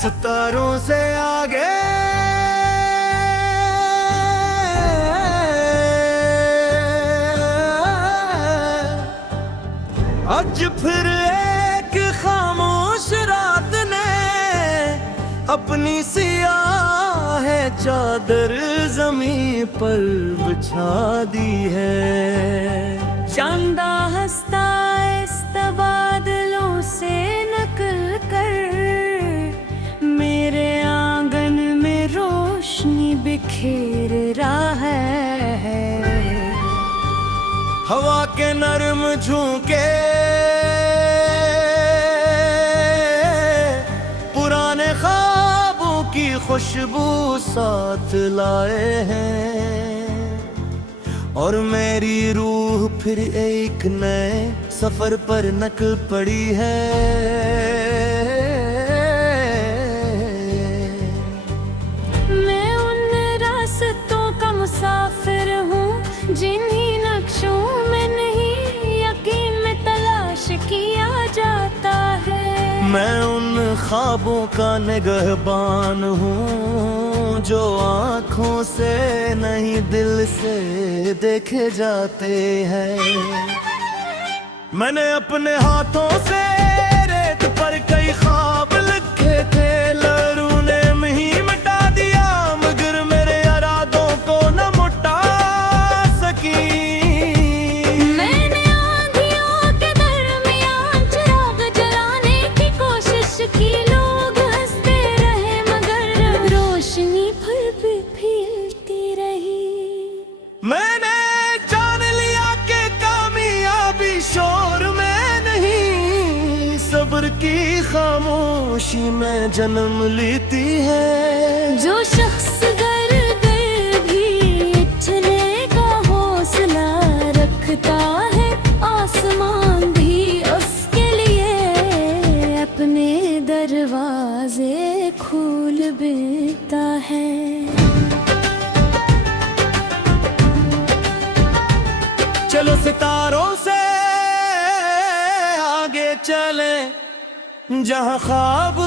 सितारों से आगे आज फिर एक खामोश रात ने अपनी सियाह चादर जमीन पर बिछा दी है। चांदा हंसता इस्ता बादलों से नकल कर मेरे आंगन में रोशनी बिखेर रहा है। हवा के नरम झोंके पुराने ख्वाबों की खुशबू साथ लाए हैं और मेरी रूह फिर एक नए सफर पर निकल पड़ी है। मैं उन रास्तों का मुसाफिर हूँ जिन्हीं नक्शों में नहीं यकीन में तलाश किया जाता है। मैं उन ख्वाबों का निगहबान हूँ जो आँखों से नहीं दिल से देखे जाते हैं। मैंने अपने हाथों से रेत पर कई ख्वाब लिखे थे, लहरों ने ही मिटा दिया मगर मेरे इरादों को न मिटा सकी। मैंने आँधियों के दरमियान चिराग जलाने की कोशिश की, लोग हंसते रहे मगर रोशनी फिर भी फैलती रही। मैंने जान लिया कि कामयाबी शोर में नहीं, सब्र की खामोशी में जन्म लेती है। जो शख्स घर घर भी इतने का हौसला रखता है, आसमान भी उसके लिए अपने दरवाजे खोल देता है। चलो सितारों से आगे चले जहाँ ख्वाब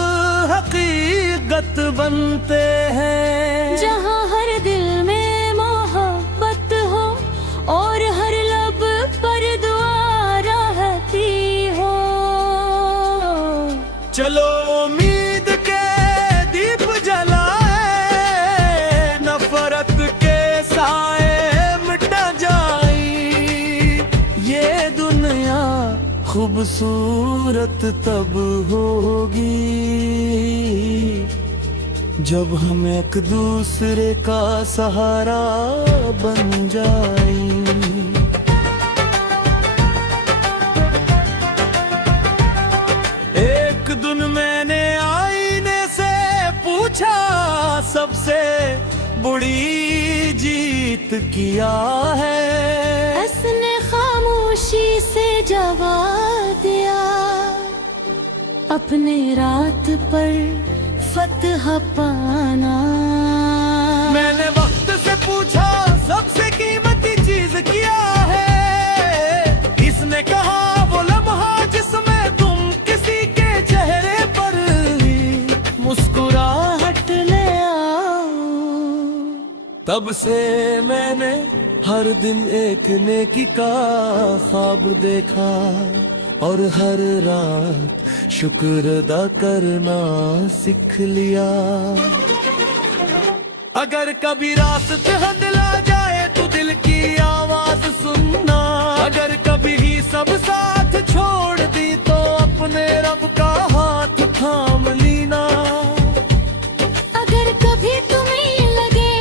हकीकत बनते हैं, जहाँ हर दिल में मोहब्बत हो और हर लब पर दुआ रहती हो। चलो उम्मीद के दीप जलाए, नफरत के साए मिटा जाए। ये दुनिया खूबसूरत तब होगी जब हम एक दूसरे का सहारा बन जाए। एक दिन मैंने आईने से पूछा, सबसे बुरी जीत क्या है? उसने खामोशी से जवाब दिया, अपने रात पर फतह पाना। मैंने वक्त से पूछा, सबसे कीमती चीज क्या है? इसने कहा वो लम्हा जिसमें तुम किसी के चेहरे पर मुस्कुराहट ले आओ। तब से मैंने हर दिन एक नेकी का ख्वाब देखा और हर रात शुक्र अदा करना सीख लिया। अगर कभी रास्ते हंधला जाए तो दिल की आवाज सुनना, अगर कभी ही सब साथ छोड़ दी तो अपने रब का हाथ थाम लेना। अगर कभी तुम्हें लगे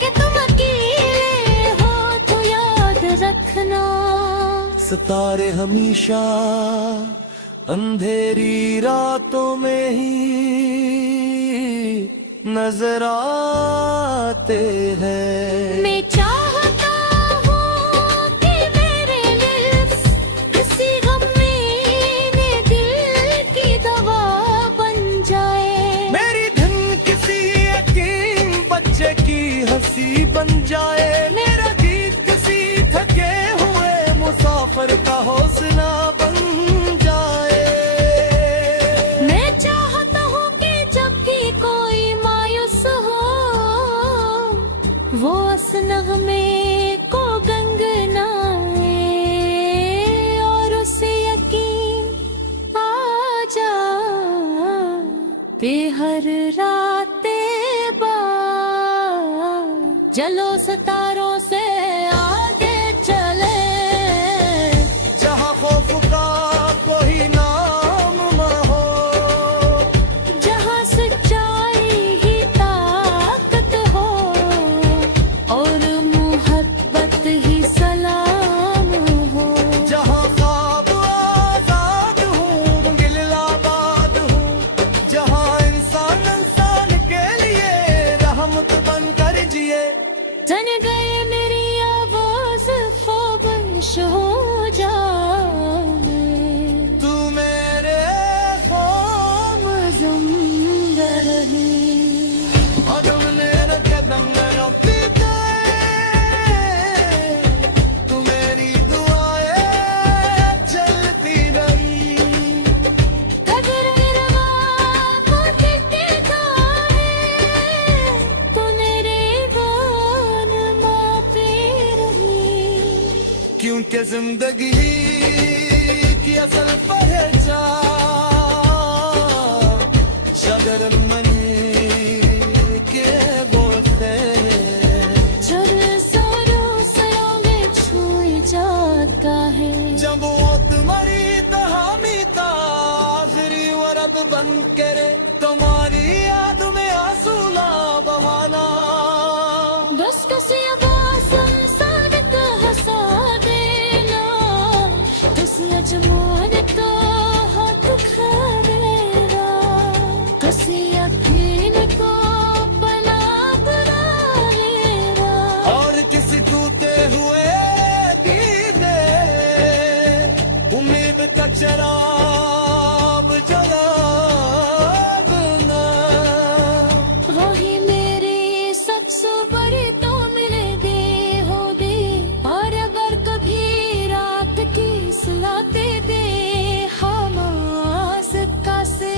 कि तुम अकेले हो तो याद रखना, सितारे हमेशा अंधेरी रातों में ही नजर आते हैं। मैं चाहता हूँ कि मेरे लिप्स किसी गम में दिल की दवा बन जाए। मेरी धुन किसी यकीन बच्चे की हंसी बन जाए। मेरा गीत किसी थके हुए मुसाफिर का हौसला बन जाए। मैं चाहता हूँ कि जब भी चलो सितारों से आगे चले, जहाँ खौफ का कोई नाम न हो, जहाँ सच्चाई ही ताकत हो और मोहब्बत ही सलाम हो। जहाँ ख्वाब आजाद हूँ, गिलाबाद हूँ, जहाँ इंसान इंसान के लिए रहमत बनकर जिए। जन गए मेरी आवाज ख्वाबंश हो जाए, तू मेरे ख्वाब जिंदा रहे। अदम ने कदम रखते, तू मेरी दुआएं चलती रही। कब्र इरवान टिकता है, तूने रेवान मापे रही। क्योंकि जिंदगी की असल पहचान शगर मनी के बोलते, चल सारों सरों छुई जाता है। जब वो तुम्हारी तो हामी ताजरी वरद बन करे, तुम्हारी याद में आंसू ना बहाना। बस कसी आवाज़ सादत हंसा देना, कसी अजमान तो हाथ खा देना, कसी यकीन को बना बना लेना। और किसी टूटे हुए दीने उम्मीद का चराग जला देना। वही मेरे सबसे बड़े तो मिले दे हो दे, और अगर कभी रात की सुलाते दे हमास का से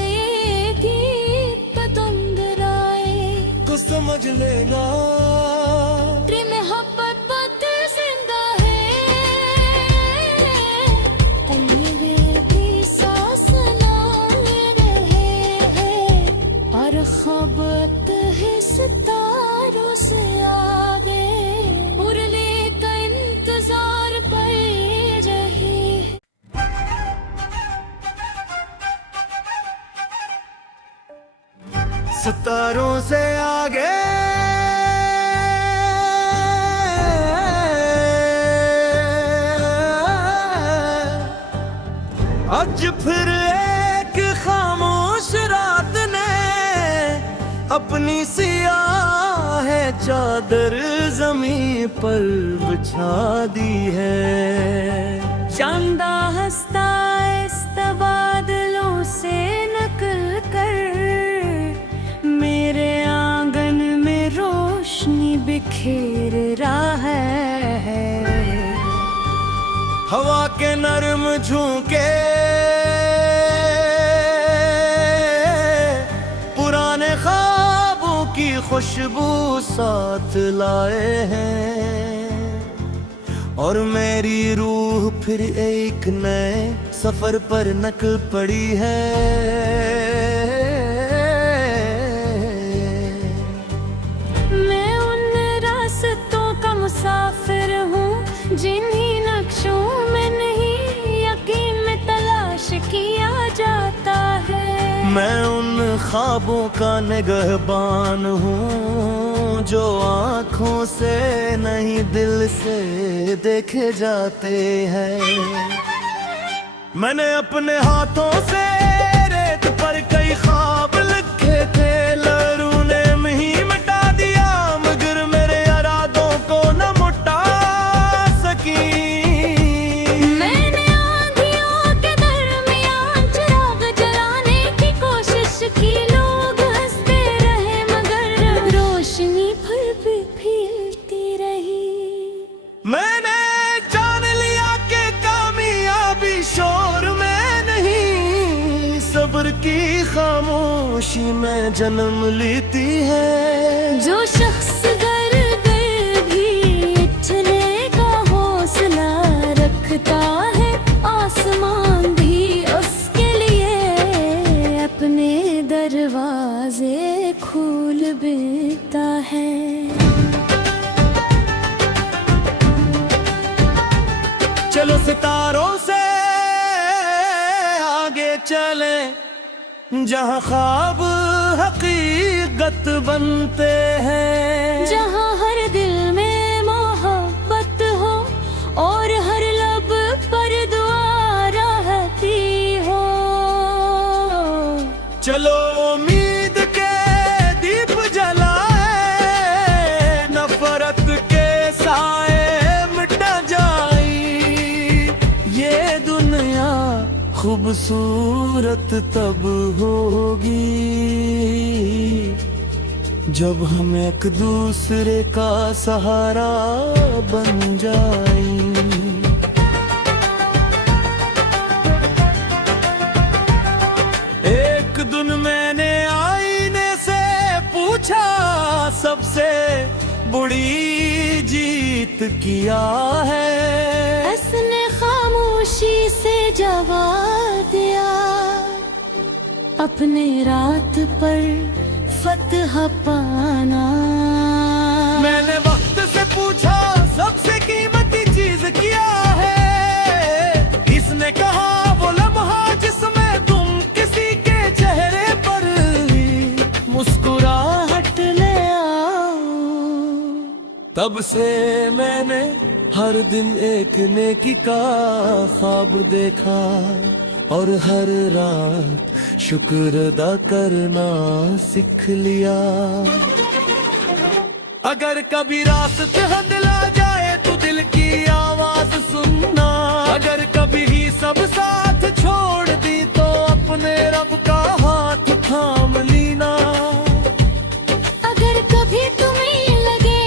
गीत पतंग राए। कुछ समझ लेना, तेरी मोहब्बत बहुत जिंदा है, तेरे की सांस ना रहे हैं, और ख़बत है सितारों से आगे, उड़ने का इंतजार पर रही। सितारों से आगे आज फिर एक खामोश रात ने अपनी सियाह चादर जमीन पर बिछा दी है। चांदा हंसता इस तबादलों से नकल कर, मेरे आंगन में रोशनी बिखेर रहा है। हवा के नरम झोंके पुराने ख्वाबों की खुशबू साथ लाए हैं, और मेरी रूह फिर एक नए सफर पर निकल पड़ी है। मैं उन रास्तों का मुसाफिर हूँ जिन्हीं नक्शों में नहीं यकीन में तलाश किया जाता है। मैं उन ख्वाबों का निगहबान हूँ जो आँखों से नहीं दिल से देखे जाते हैं। मैंने अपने हाथों से रेत पर कई ख्वाब लिखे थे, लहरों ने ही मिटा दिया मगर मेरे इरादों को न मिटा सकी। मैंने आँधियों के दरमियान चिराग जलाने की कोशिश की, लोग हंसते रहे मगर रोशनी फिर भी फैलती रही। मैंने जान लिया कि कामयाबी शोर में नहीं, सब्र की खामोशी में जन्म लेती है। जो शख्स घर गए भी इतने का हौसला रखता है, आसमान भी उसके लिए अपने दरवाजे खोल देता है। चले जहाँ ख्वाब हकीकत बनते हैं, जहाँ हर दिल में मोहब्बत हो और हर लब पर दुआ रहती हो। चलो उम्मीद के दीप जलाए, नफरत के साए मिटा जाए। ये दुनिया खूबसूरत तब होगी जब हम एक दूसरे का सहारा बन जाए। एक दिन मैंने आईने से पूछा, सबसे बुरी जीत क्या है? उसने खामोशी से जवाब दिया, अपने रात पर फतह पाना। मैंने वक्त से पूछा, सबसे कीमती चीज क्या है? इसने कहा, वो लम्हा जिसमें तुम किसी के चेहरे पर मुस्कुराहट ले आओ। तब से मैंने हर दिन एक नेकी का ख्वाब देखा और हर रात शुक्र अदा करना सीख लिया। अगर कभी रास्ते हंधला जाए तो दिल की आवाज सुनना, अगर कभी ही सब साथ छोड़ दी तो अपने रब का हाथ थाम लेना। अगर कभी तुम्हें लगे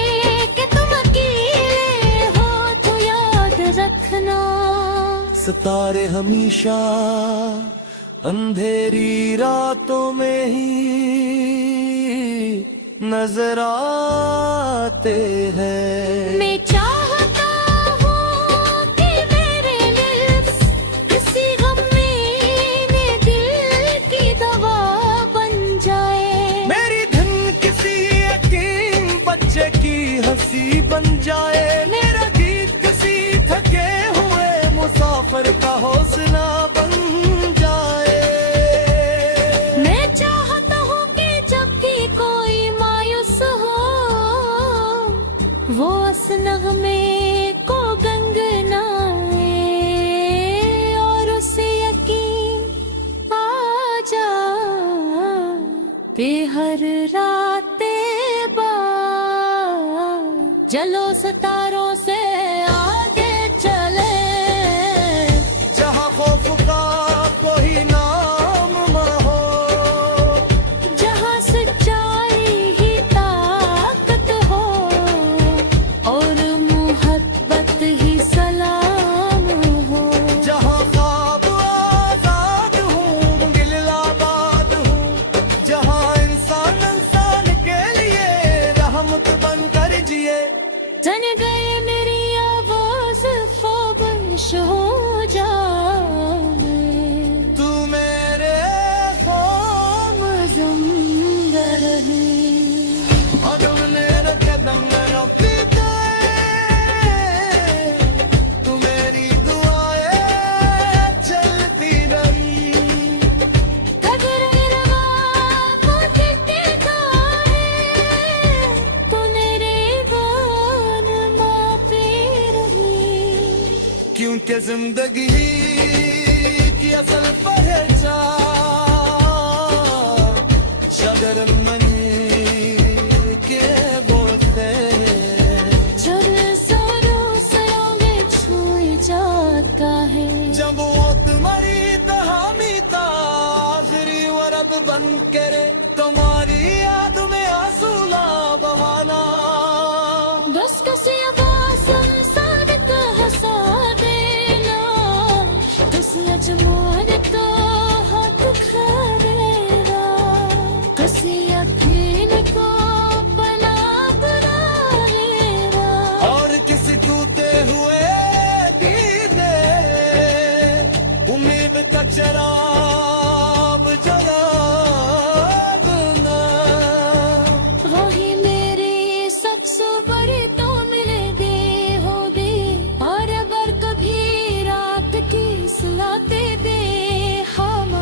कि तुम अकेले हो तो याद रखना, सितारे हमेशा अंधेरी रातों में ही नजर आते हैं। मैं चाहता हूँ कि मेरे लिप्स किसी गम में दिल की दवा बन जाए। मेरी धन किसी यतीम बच्चे की हंसी बन जाए। मेरा गीत किसी थके हुए मुसाफिर का हौसला बन जाए। मैं चाहता हूँ कि जब भी कोई मायूस हो वो उस नगमे को गंगनाए और उसे यकीन आ जाए कि हर रातें बाद जलो सितारों से आगे चले। जहाँ खौफ का कोई नाम न हो, जहाँ सच्चाई ही ताकत हो और मोहब्बत ही सलाम हो। जहाँ ख्वाब आजाद हूँ, दिल आबाद हूँ, जहाँ इंसान इंसान के लिए रहमत बनकर जिए। जन गए मेरी आवाज ख्वाबश हो जाए, तू मेरे ख्वाब ज़िंदा रहे। अदम ने रखे दम रफीते, तू मेरी दुआएं चलती रही। अगर इरवान टिकता है तो मेरे बान मापे रही। क्योंकि जिंदगी की असल पहचान शगर मनी के बोलते। जब सरों सरों छुई जाता है, जब वो तुम्हारी तहामी ताजरी वरब बन करे, तुम्हारी याद में आंसू ला बहाना। बस कसी आवाज़ साबित हंसा देना, कसी अजमान तो हाथ खा देना, कसी यकीन को पना बना लेना। और किसी टूटे हुए दीने उम्मीद का चराग जला देना। वही मेरे शख्स बड़े तो मिले दे हो दे, और अगर कभी रात की सुलाते दे हम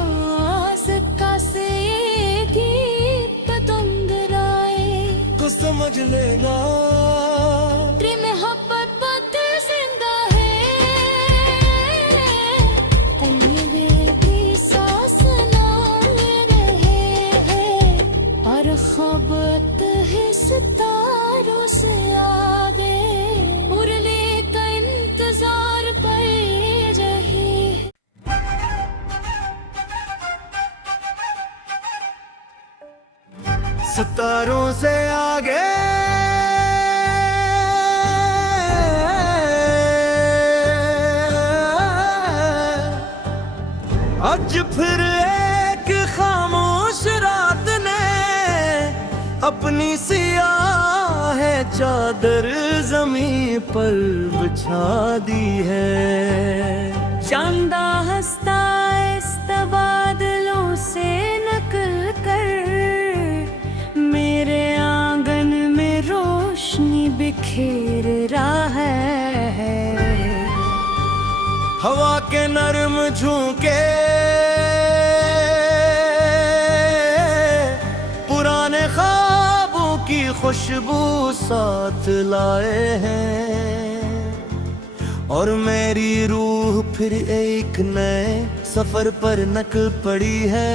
सितारों से आगे आज फिर एक खामोश रात ने अपनी सियाह चादर जमीन पर बिछा दी है। चांदा हंसता इस बादलों से नकल कर मेरे आंगन में रोशनी बिखेर रहा है। हवा के नरम झोंके पुराने ख्वाबों की खुशबू साथ लाए हैं और मेरी रूह फिर एक नए सफर पर निकल पड़ी है।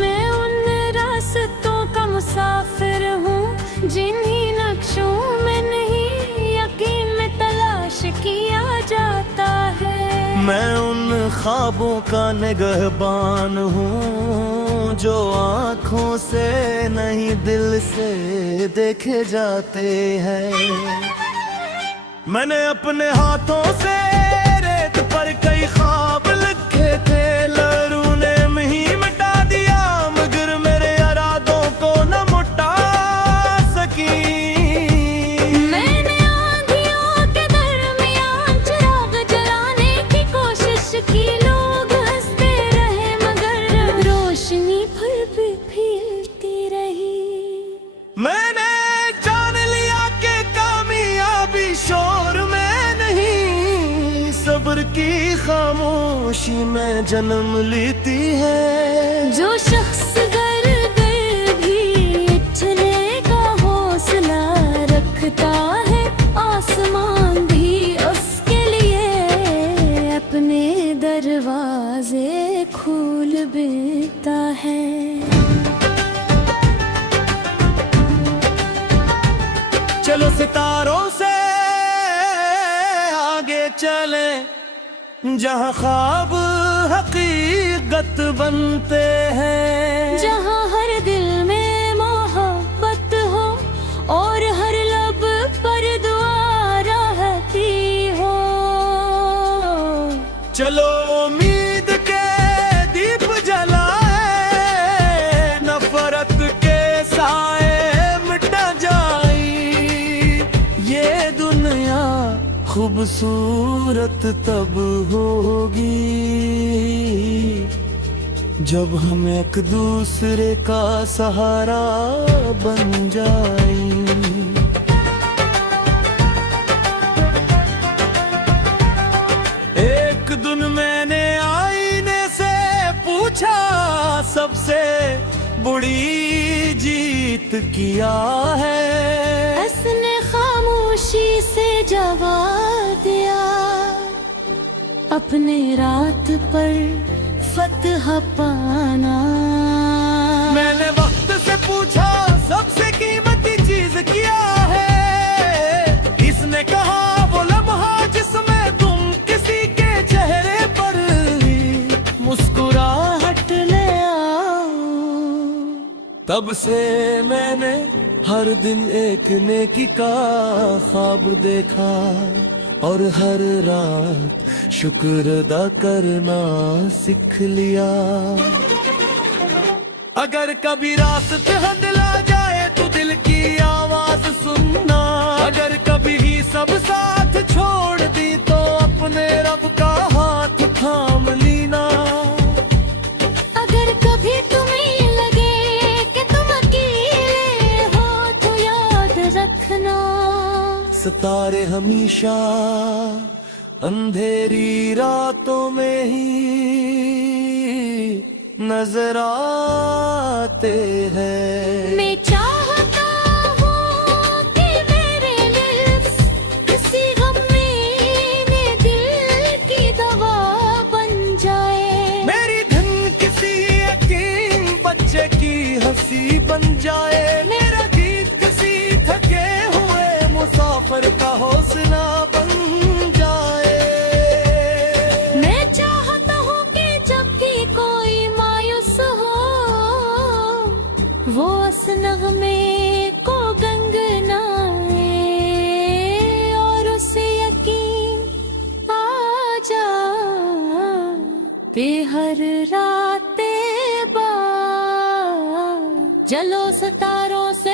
मैं उन रास्तों का मुसाफिर हूँ जिन्हीं नक्शों में नहीं यकीन में तलाश किया जाता है। मैं उन ख्वाबों का निगहबान हूँ जो आँखों से नहीं दिल से देखे जाते हैं। मैंने अपने हाथों से रेत पर कई ख्वाब लिखे थे, लहरों ने ही मिटा दिया मगर मेरे इरादों को न मिटा सकी। मैंने आँधियों के दरमियान चिराग जलाने की कोशिश की, लोग हंसते रहे मगर रोशनी फिर भी फैलती रही। मैंने जान लिया कि कामयाबी शोर में नहीं, सब्र की खामोशी में जन्म लेती है। जो शख्स घर घर भी उठने का हौसला रखता है, आसमान भी उसके लिए अपने दरवाजे खोल देता है। चलो सितारों से आगे चले जहाँ ख्वाब हकीकत बनते हैं। जहाँ हर दिल में मोहब्बत हो और हर लब पर दुआ रहती हो। चलो उम्मीद के दीप जलाए, नफरत के साए मिटा जाए। ये दुनिया खूबसूरत तब होगी जब हम एक दूसरे का सहारा बन जाए। एक दिन मैंने आईने से पूछा, सबसे बुरी जीत किया है। उसने खामोशी से जवाब दिया, अपने रात पर फतह पाना। मैंने वक्त से पूछा, सबसे कीमती चीज क्या है। इसने कहा वो लम्हा जिसमें तुम किसी के चेहरे पर मुस्कुराहट ले आओ। तब से मैंने हर दिन एक नेकी का ख्वाब देखा और हर रात शुक्र अदा करना सीख लिया। अगर कभी रास्ते हंधला जाए तो दिल की आवाज सुनना। अगर कभी ही सब साथ छोड़ दी तो अपने रब का हाथ थाम लेना। अगर कभी तुम्हें लगे कि तुम अकेले हो तो याद रखना, सितारे हमेशा अंधेरी रातों में ही नजर आते हैं। मैं चाहता हूँ कि मेरे लिप्स किसी गम में दिल की दवा बन जाए। मेरी धन किसी यकीन बच्चे की हंसी बन जाए। मेरा गीत किसी थके हुए मुसाफिर का हौसला बन जाए। मैं चाहता हूँ कि जब भी जलो सितारों से